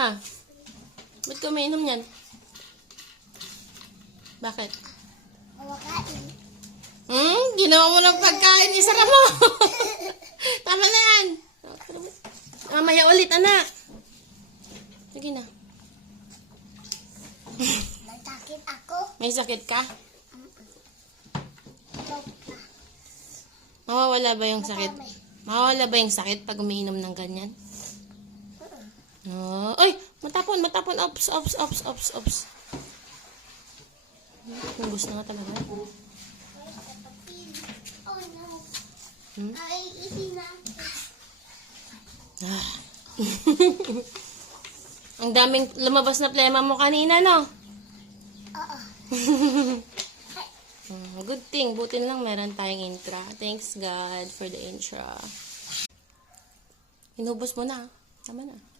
Ha? Ba't ka umiinom yan? Bakit? Kumakain. Ginawa mo ng pagkain, isara mo. Tama na yan. Mamaya ulit, anak. Sige na. Nasakit ako. May sakit ka? Ito pa. Mawawala ba yung sakit? Mawawala ba yung sakit pag umiinom ng ganyan? Oh, ay! Matapon! Ops. Ubus na nga talaga. Oh no. Hmm? Ay, isi na. Ang daming lumabas na plema mo kanina, no? Oo. Good thing. Buti lang meron tayong intra. Thanks God for the intra. Inubos mo na. Tama na.